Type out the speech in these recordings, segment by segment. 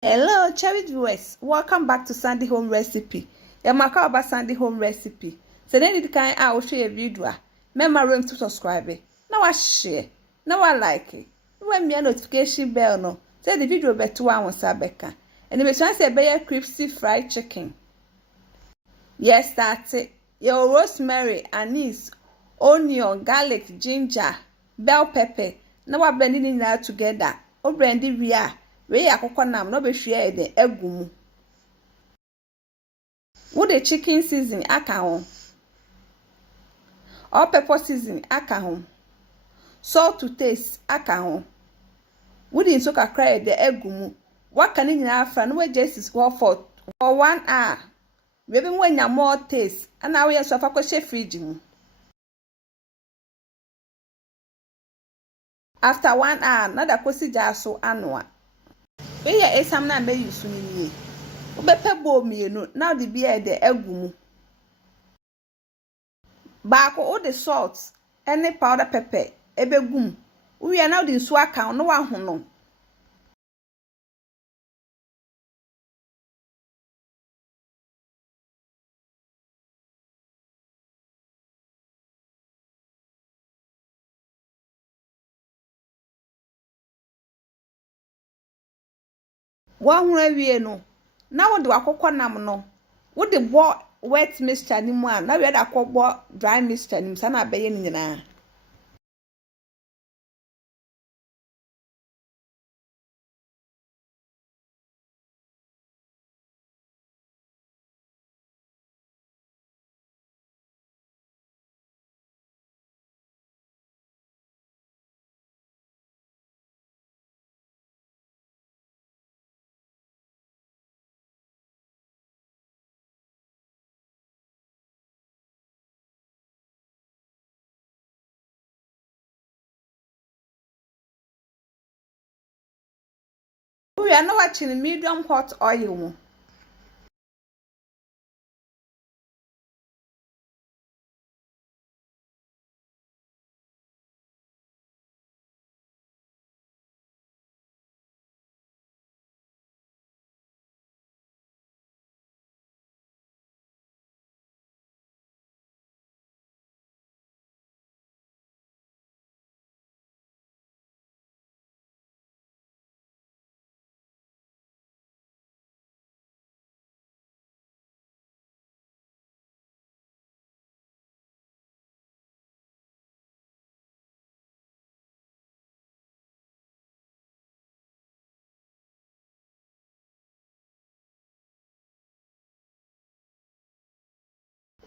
Hello, cherry viewers. Welcome back to Sandy Home Recipe. Yamaka about Sandy Home Recipe. So then it kind I will share a video. Remember to subscribe. Now I share. Now I like it. When me a notification bell no. Say the video better one on Sabeka. And if you say be crispy fried chicken. Yes, that's it. Your rosemary, anise, onion, garlic, ginger, bell pepper. Now I blend it all together. O blend it real. We akoko nam no be hwe de agumu. Wo the chicken season aka ho. All pepper season aka ho. Salt to taste aka ho. Wo the nso kakra de agumu. What can you afra no we just for 1 hour. We be when ya more taste and now we so fa ko she fridge mu. After 1 hour na da kosi jaso anoa. We ya esam na me use ni. Obepe bo mienu now the beer de agumu. Baako all the salt any powder pepper ebegum. We are now the nso aka no wa hono. Wa hura wie no na wo de akokọ nam no wo de bo wet mixture ni mu a na we de akọbọ dry mixture ni sa na abeye ni nyina we are now watching medium hot oil mu.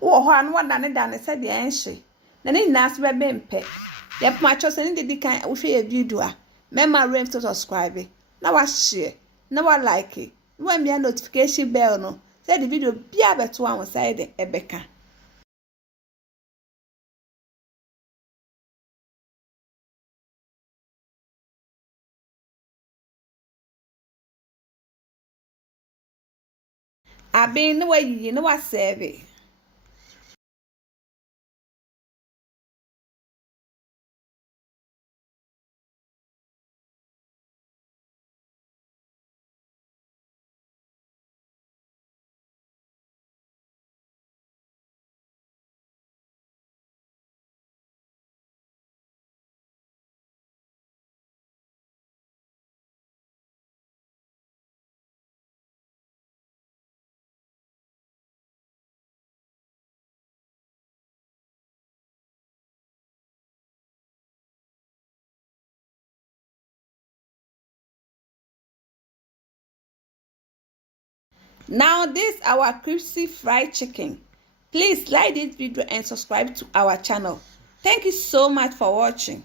Wo ho an wada ne da ne se de enhye na ne nyina so be mpe ye poma cho se ne de kan wo hwe video a remember to subscribe na wa share na wa like na me notification bell no say the video bia beto an side ebeka abin no wa yi no wa serve. Now this our crispy fried chicken. Please like this video and subscribe to our channel. Thank you so much for watching.